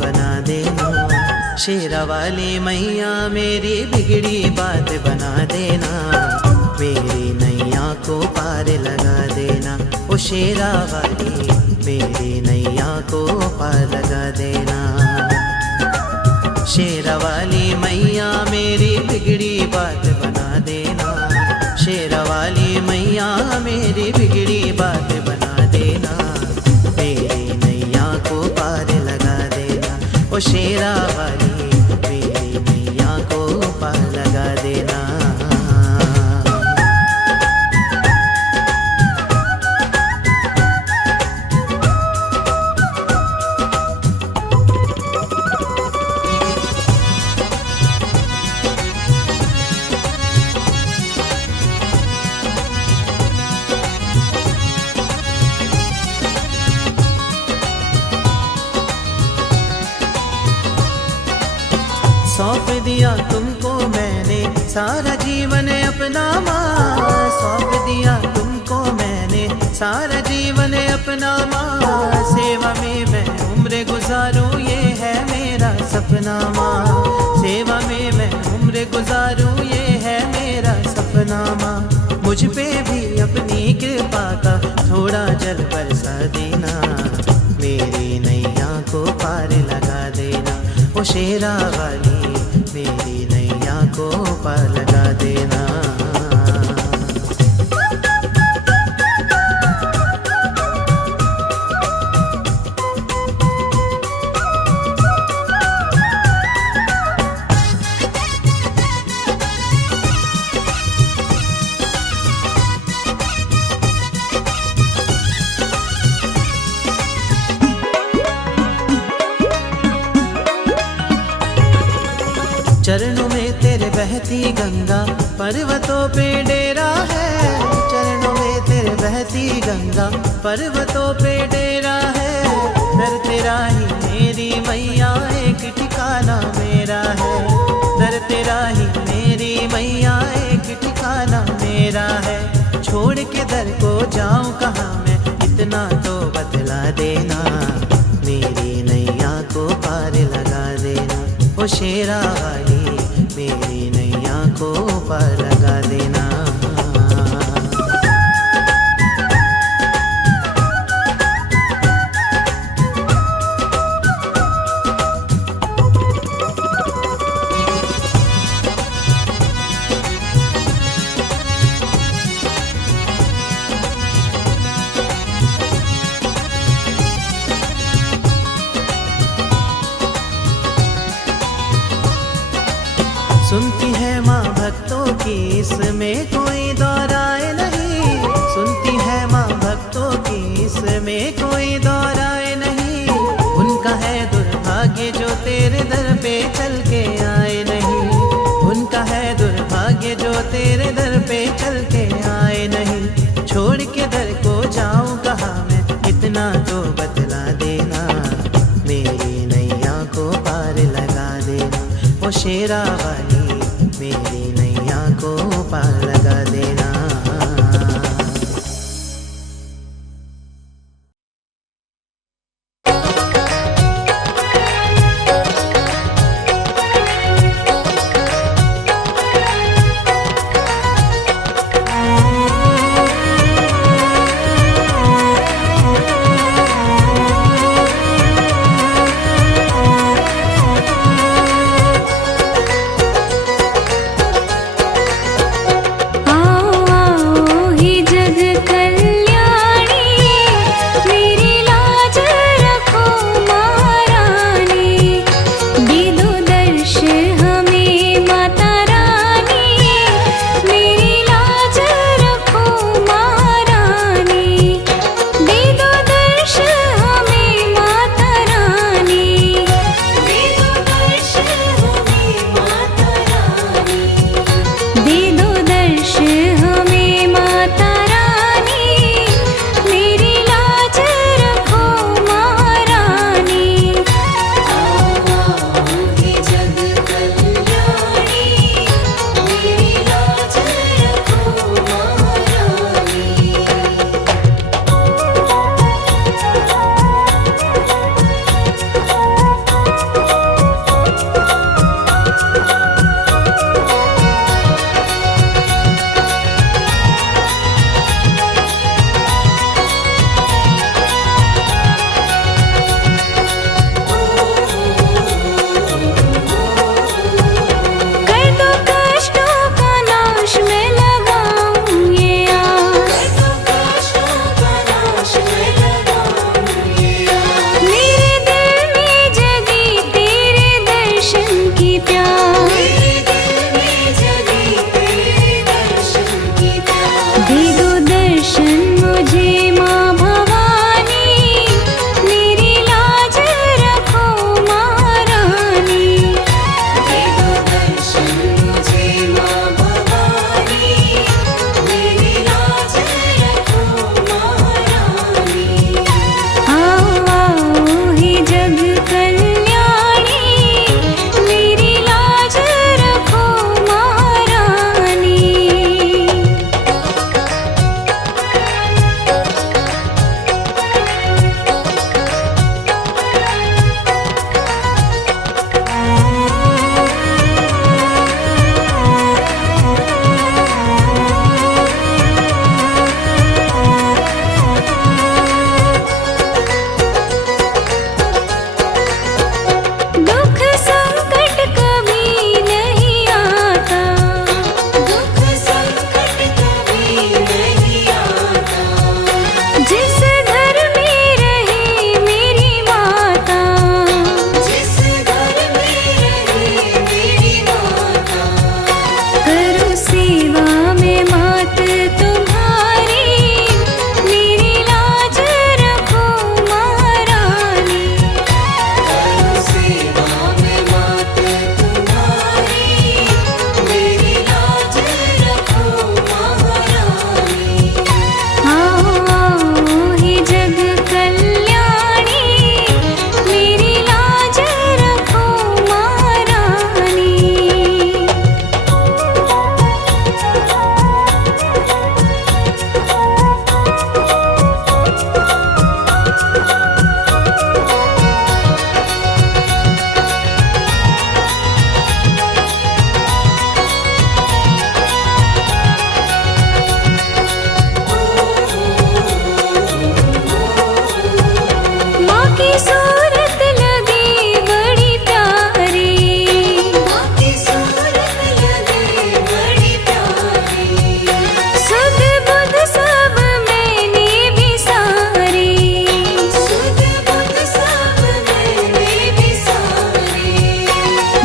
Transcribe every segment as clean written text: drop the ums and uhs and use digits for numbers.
बना देना। शेरा वाली मैया मेरी बिगड़ी बात बना देना, मेरी नैया को पार लगा देना। ओ शेरा वाली मेरी नैया को पार लगा देना। शेरा वाली मैया मेरी बिगड़ी बात बना देना, शेरा वाली मैया मेरी बिगड़ी बात बना देना, मेरी नैया को पार लगा देना। ओ शेरा वाली मेरी नैया को पार लगा देना। सौंप दिया तुमको मैंने सारा जीवन अपना माँ, सौंप दिया तुमको मैंने सारा जीवन अपना माँ। सेवा में मैं उम्र गुजारूँ ये है मेरा सपना माँ, सेवा में मैं उम्र गुजारूँ ये है मेरा सपना माँ। मुझ पे भी अपनी कृपा का थोड़ा जल बरसा देना, मेरी नैया को पार लगा देना। ओ शेरा वाली मेरी नैया को पार लगा देना। चरणों में तेरे बहती गंगा पर्वतों पे डेरा है, चरणों में तेरे बहती गंगा पर्वतों पे डेरा है। दर तेरा ही मेरी मैया एक ठिकाना मेरा है, दर तेरा ही मेरी मैया एक ठिकाना मेरा है। छोड़ के दर को जाऊं कहाँ मैं इतना तो बतला देना, मेरी नैया को पार लगा देना। ओ शेरा वाली मेरी नैया को पार लगा देना। सुनती है माँ भक्तों की इसमें कोई दौराए नहीं, सुनती है माँ भक्तों की इसमें कोई दौराए नहीं। उनका है दुर्भाग्य जो तेरे दर पे चल के आए नहीं, उनका है दुर्भाग्य जो तेरे दर पे चल के आए नहीं। छोड़ के दर को जाऊं कहाँ मैं इतना तो बतला देना, मेरी नैया को पार लगा देना। ओ शेरा वाली मेरी नैया को पार लगा देना। की सूरत लगी बड़ी प्यारी, माँ की सूरत लगी बड़ी प्यारी। सुध बुध सब मैंने बिसारी, सुध बुध सब मैंने बिसारी।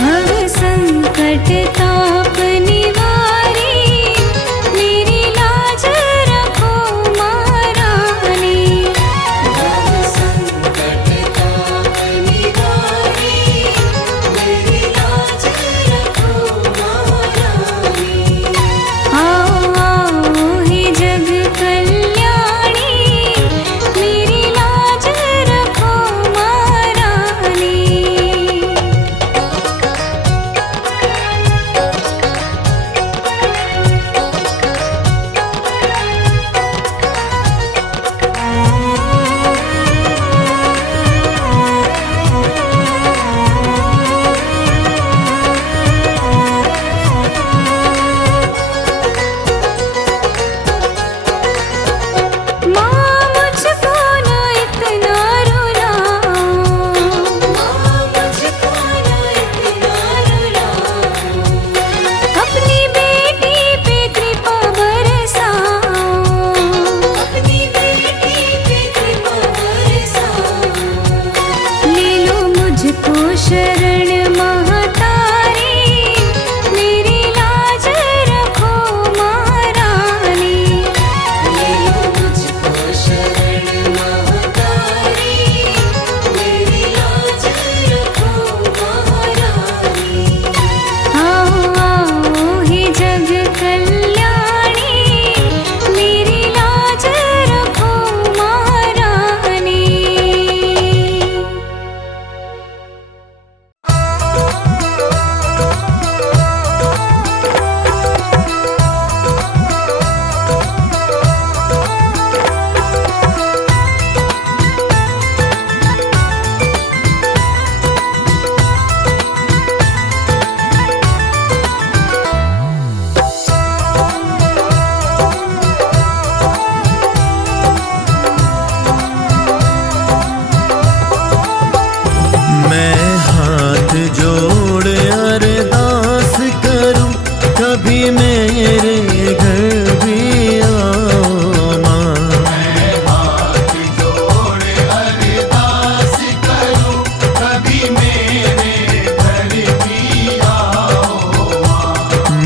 भव संकट ताप निवारी, मेरी लाज रखो महारानी। भव संकट ताप निवारी, मेरी लाज रखो महारानी। आओ आओ हे जग कल्याणी, मेरी लाज रखो महारानी। माँ मुझको न इतना रुलाओ, माँ मुझको न इतना रुलाओ। अपनी बेटी पे कृपा बरसाओ, अपनी बेटी पे कृपा बरसाओ। ले लो मुझको शरण महातारी, मेरी लाज रखो महारानी। ले लो मुझको शरण महातारी, मेरी लाज रखो महारानी। आओ आओ हे जग कल्याणी, मेरी लाज रखो महारानी। मैं हाथ जोड़ अरदास करूं, कभी मेरे घर भी आओ माँ। मैं हाथ जोड़ अरदास करूं, कभी मेरे घर भी आओ माँ।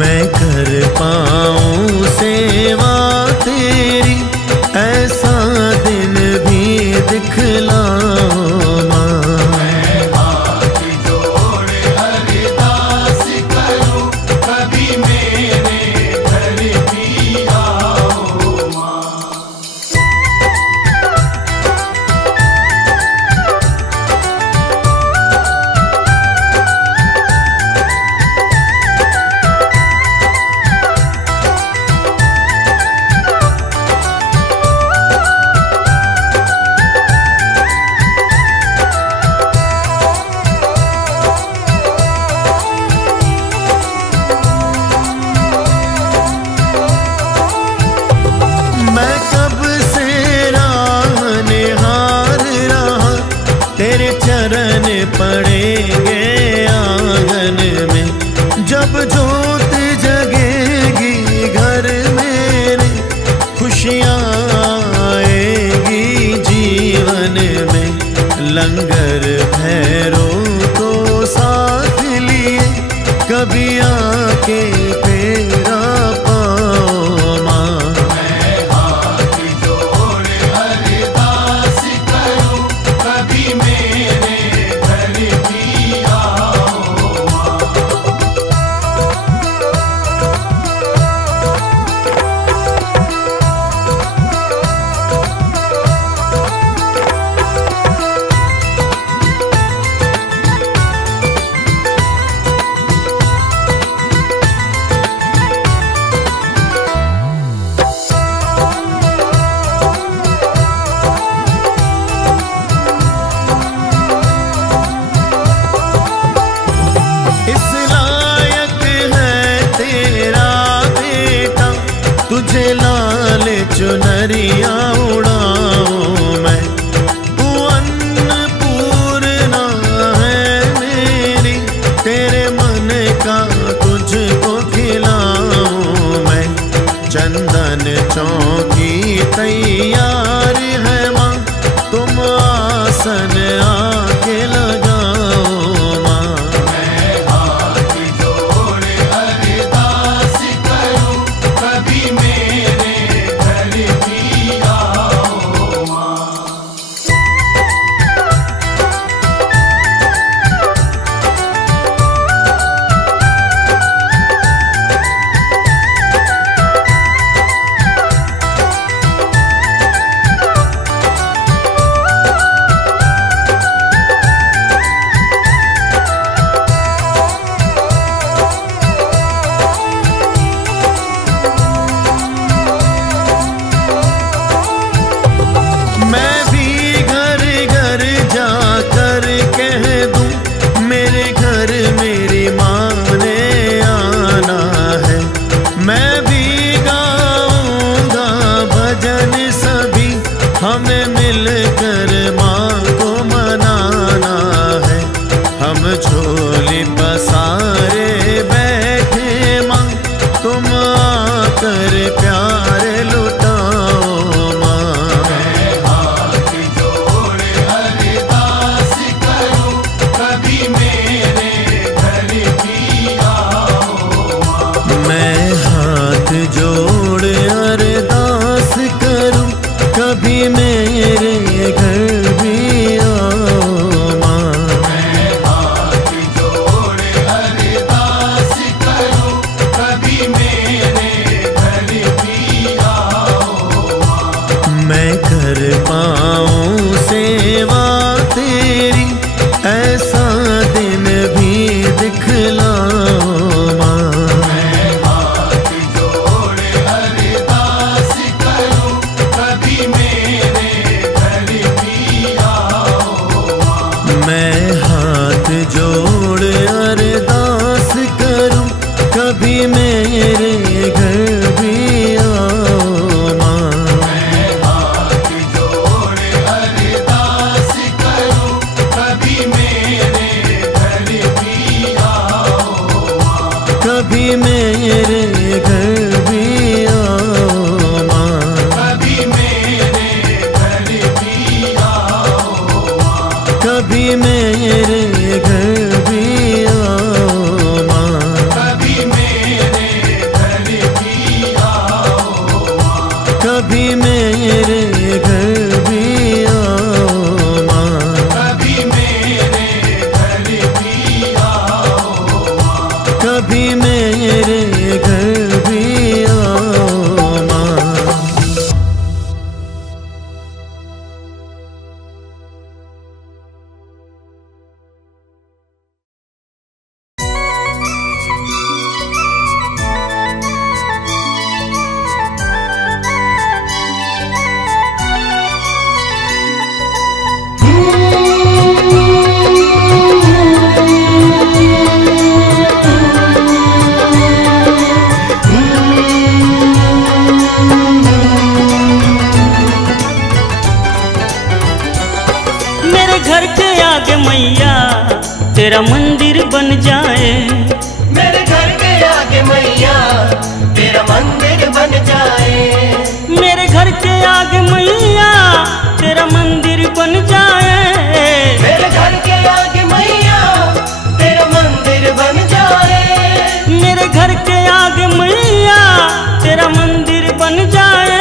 मैं कर पाऊं सेवा तेरी, ऐसा दिन भी दिखलाओ माँ। मैं कब से राह निहार रहा, तेरे चरण पड़ेंगे आंगन में। जब जोत जगेगी घर मेरे, खुशियाँ आएगी जीवन में। लंगर भैरों को साथ लिए, कभी आके फेरा पाओ माँ। जोड़ अरदास करूं, कभी मेरे घर भी आओ माँ। मैं हाथ जोड़ अरदास करूं, कभी मेरे घर भी आओ माँ। कभी मेरे घर भी आओ माँ। कभी मेरे घर भी आओ माँ। कभी मेरे घर भी आओ माँ। कभी मेरे घर भी आओ माँ। कभी मेरे घर भी आओ माँ। कभी मेरे घर भी आओ माँ। कभी मेरे घर भी आओ माँ। मेरे घर के आगे मैया तेरा मंदिर बन जाए। मेरे घर के आगे मैया तेरा मंदिर बन जाए। मेरे घर के आगे मैया तेरा मंदिर बन जाए। मेरे घर के आगे मैया तेरा मंदिर बन जाए। मेरे घर के आगे मैया तेरा मंदिर बन जाए।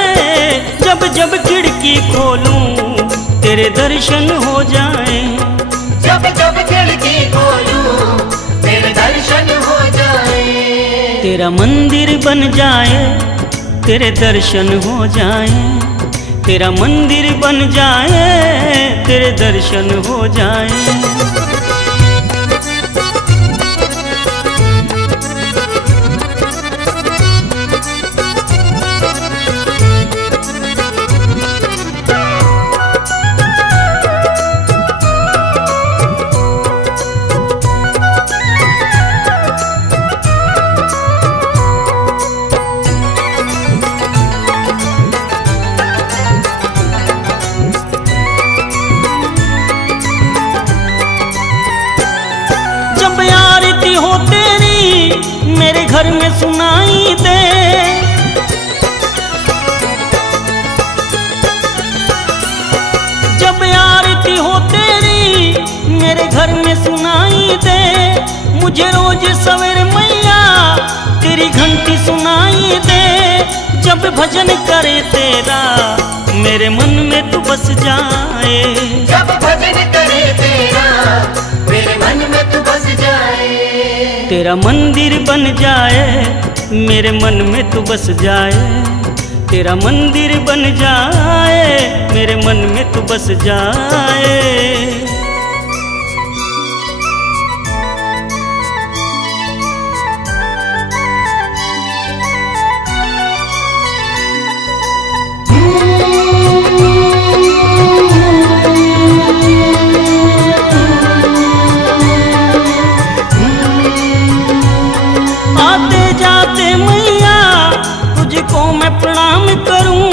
जब जब खिड़की खोलूं तेरे दर्शन हो जाए। जब जब खिड़की खोलूं तेरे दर्शन हो जाए। तेरा मंदिर बन जाए, तेरे दर्शन हो जाए। तेरा मंदिर बन जाए, तेरे दर्शन हो जाए। जब आरती हो तेरी मेरे घर में सुनाई दे। जब आरती हो तेरी मेरे घर में सुनाई दे। मुझे रोज सवेरे मैया तेरी घंटी सुनाई दे। जब भजन करे तेरा मेरे मन में तू बस जाए। जब भजन करे तेरा मेरे मन में तू बस जाए। तेरा मंदिर बन जाए, मेरे मन में तू बस जाए। तेरा मंदिर बन जाए, मेरे मन में तू बस जाए। आते जाते मैया तुझको मैं प्रणाम करूं।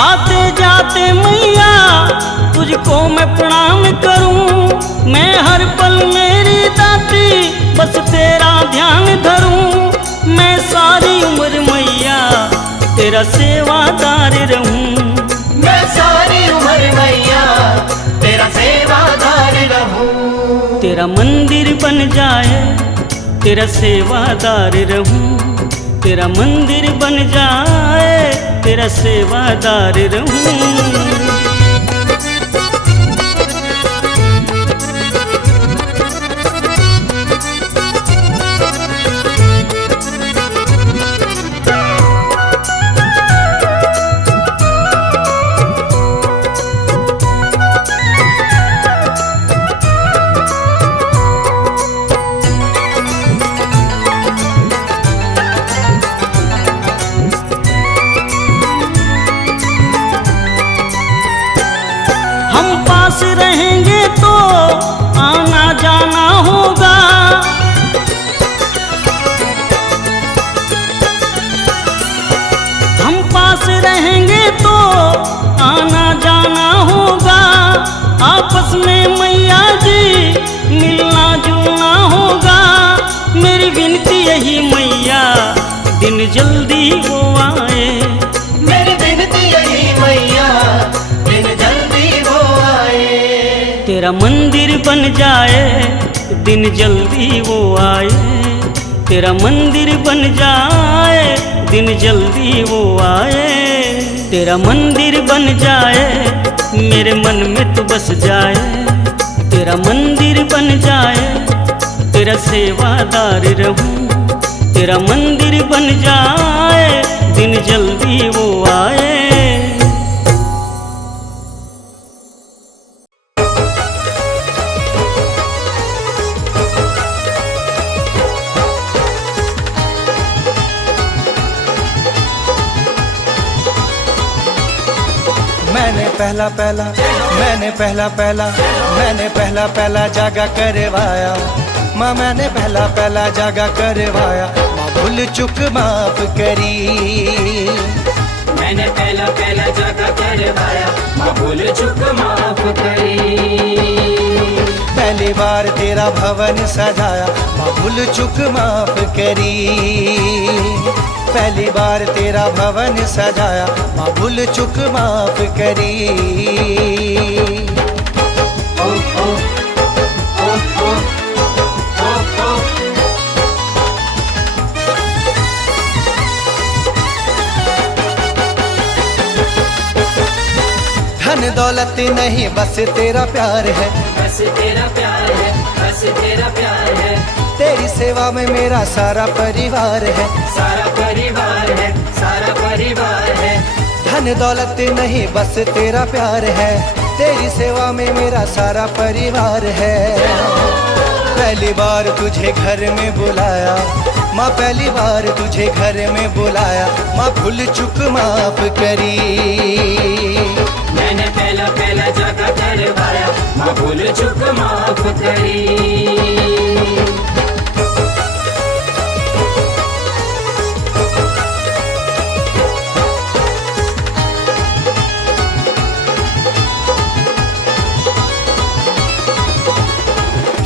आते जाते मैया तुझको मैं प्रणाम करूं। मैं हर पल मेरी दाती बस तेरा ध्यान धरूं। मैं सारी उम्र मैया तेरा सेवादार रहूं। मैं सारी उम्र मैया तेरा सेवादार रहूं। तेरा मंदिर बन जाए, तेरा सेवादार रहूं। तेरा मंदिर बन जाए, तेरा सेवादार रहूं। हम पास रहेंगे तो आना जाना होगा। हम पास रहेंगे तो आना जाना होगा। आपस में मैया जी मिलना जुलना होगा। मेरी विनती यही मैया दिन जल्दी वो आए। मेरी विनती यही मैया दिन जल्दी वो आए। तेरा मंदिर बन जाए दिन जल्दी वो आए। तेरा मंदिर बन जाए दिन जल्दी वो आए। तेरा मंदिर बन जाए मेरे मन में तो बस जाए। तेरा मंदिर बन जाए तेरा सेवादार रहूं। तेरा मंदिर बन जाए दिन जल्दी वो आए। मैंने पहला जागा करवाया माँ। मैंने पहला जागा करवाया माँ। भूल चुक माफ करी। मैंने पहला जागा करवाया माँ। भूल चुक माफ करी। पहली बार तेरा भवन सजाया माँ। भूल चुक माफ करी। पहली बार तेरा भवन सजाया माँ। भूल चुक माफ करी। ओ ओ ओ ओ ओ ओ। धन दौलत नहीं बस तेरा प्यार है। बस तेरा प्यार है, बस तेरा प्यार है। तेरी सेवा में मेरा सारा परिवार है। सारा परिवार है, सारा परिवार है। धन दौलत नहीं बस तेरा प्यार है। तेरी सेवा में मेरा सारा परिवार है। पहली बार तुझे घर में बुलाया माँ। पहली बार तुझे घर में बुलाया माँ। भूल चुक माफ करी। मैंने पहला जागा करवाया माँ। भूल चुक माफ करी।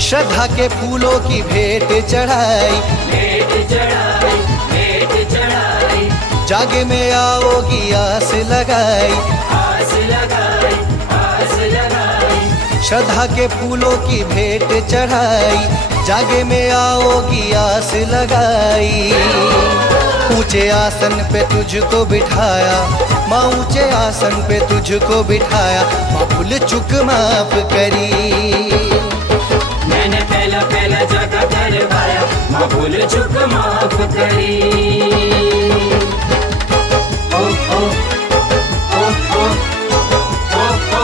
श्रद्धा के फूलों की भेंट चढ़ाई। भेंट चढ़ाई, भेंट चढ़ाई। जागे में आओगी आस लगाई। आस लगाई, आस लगाई। श्रद्धा के फूलों की भेंट चढ़ाई। जागे में आओगी आस लगाई। ऊंचे आसन पे तुझको बिठाया माँ। ऊंचे आसन पे तुझको बिठाया माँ। भूल चुक माफ करी। मैंने पहला जागा करवाया माँ। भूल चुक माफ करी। ओ ओ ओ ओ ओ ओ।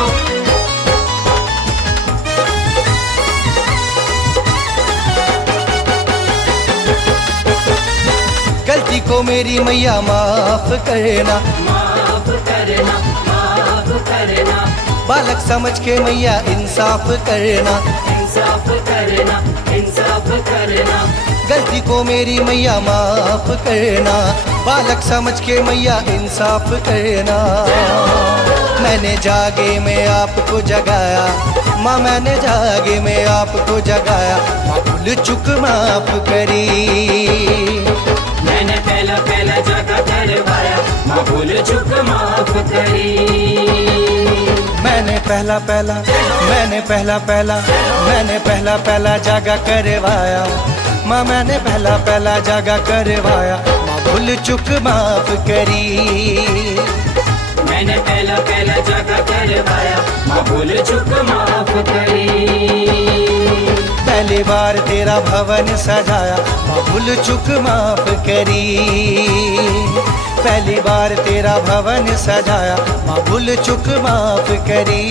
गलती को मेरी मैया माफ करना। माफ करना, माफ करना। बालक समझ के मैया इंसाफ करना। इंसाफ करना, इंसाफ करना। गलती को मेरी मैया माफ करना। बालक समझ के मैया इंसाफ करना। मैंने जागे में आपको जगाया माँ। मैंने जागे में आपको जगाया माँ। भूल चुक माफ करी। मैंने पहला जागा करवाया माँ। भूल चुक माफ करी। मैंने पहला जागा करवाया माँ। मैंने पहला जागा करवाया माँ। भूल चुक माफ करी। मैंने पहला जागा करवाया माँ। भूल चुक माफ करी। पहली बार तेरा भवन सजाया माँ। भूल चुक माफ करी। पहली बार तेरा भवन सजाया माँ। भूल चुक माफ करी।